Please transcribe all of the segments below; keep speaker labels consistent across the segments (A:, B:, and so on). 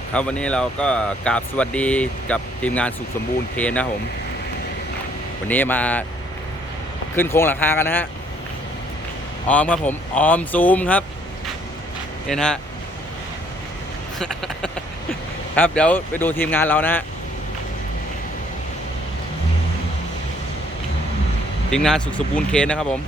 A: ครับวันนี้เราก็กราบสวัสดีกับทีมงานสุขสมบูรณ์เคนนะครับผมวันนี้มาขึ้นโครงหลังคากันนะฮะออมครับผมออมซูมครับเห็นฮะ ครับเดี๋ยวไปดูทีมงานเรานะฮะทีมงานสุขสมบูรณ์เคนนะครับผม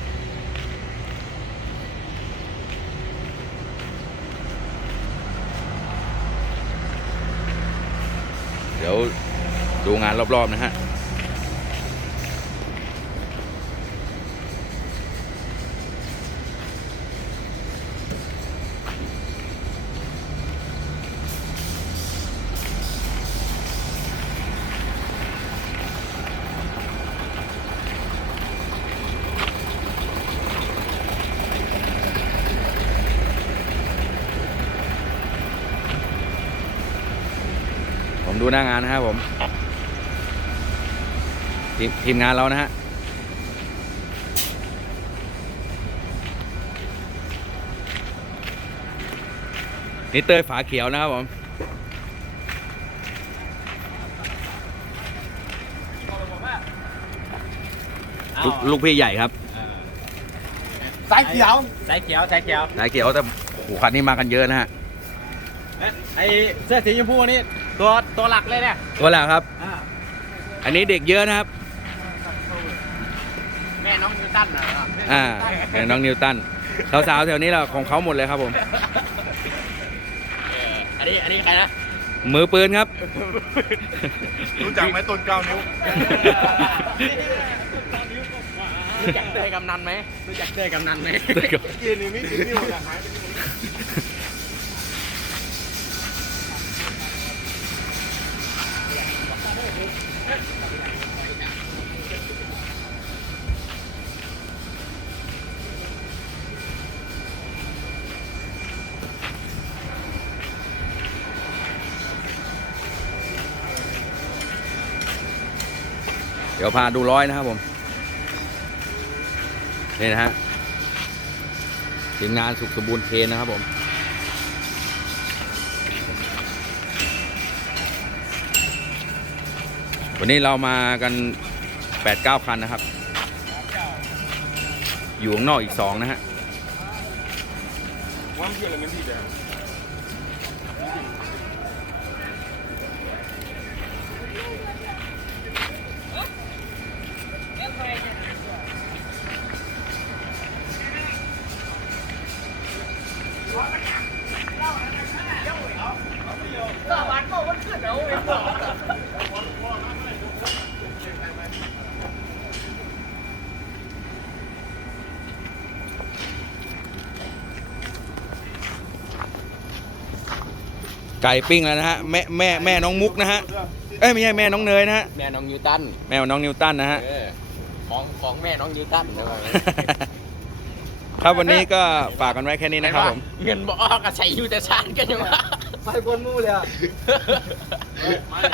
A: เดี๋ยวดูงานรอบๆนะฮะผมดูหน้างานนะครับผมทีมงานเรานะฮะนี่เตยฝาเขียวนะครับผมลูกพี่ใหญ่ครับ
B: สายเขียว
C: สายเขียวสายเขียว
A: สายเขียวแต่โอ้โหคันนี้มากันเยอะนะฮะ
C: ไอเสื้อสีชมพูนี่ตัวหลักเลยเนี่ย
A: ตัวแหละครับ อันนี้เด็กเยอะนะครับ
C: แม่น้องนิวตันนะ
A: เดี๋ยวน้องนิวตันสาวๆแถวนี้เราของเขาหมดเลยครับผม
C: อันนี้ใครนะ
A: มือปืนครับ
B: รู้จักไหมต้นเก้านิ้ว
C: รู้จักเต้ยกำนันไหมรู้จักเต้ยกำนันไหม
B: ยืนนี่ไม่ถึงนิ้วหายไปนิ้ว
A: เดี๋ยวพาดูร้อยนะครับผมนี่นะฮะทีมงานสุขสมบูรณ์เคนนะครับผมวันนี้เรามากัน 8-9 คันนะครับอยู่ข้างนอกอีก2นะฮะ
B: ว่ามันคืออะไรเงี้ยพี่แดง
A: ไก่ปิ้งแล้วนะฮะแม่น้องมุกนะฮะเอ้ยไม่ใช่แม่น้องเนยนะฮะ
C: แม่น้องนิวตัน
A: แม่น้องนิวตันนะฮะ
C: ของแม่น้องนิวตัน
A: ครับวันนี้ก็ฝากกันไว้แค่นี้นะครับผม
C: เงินบ่ออกระใส่อยู่แต่ชานกันยังวะ
B: ไปบนมู่เลยอ่ะ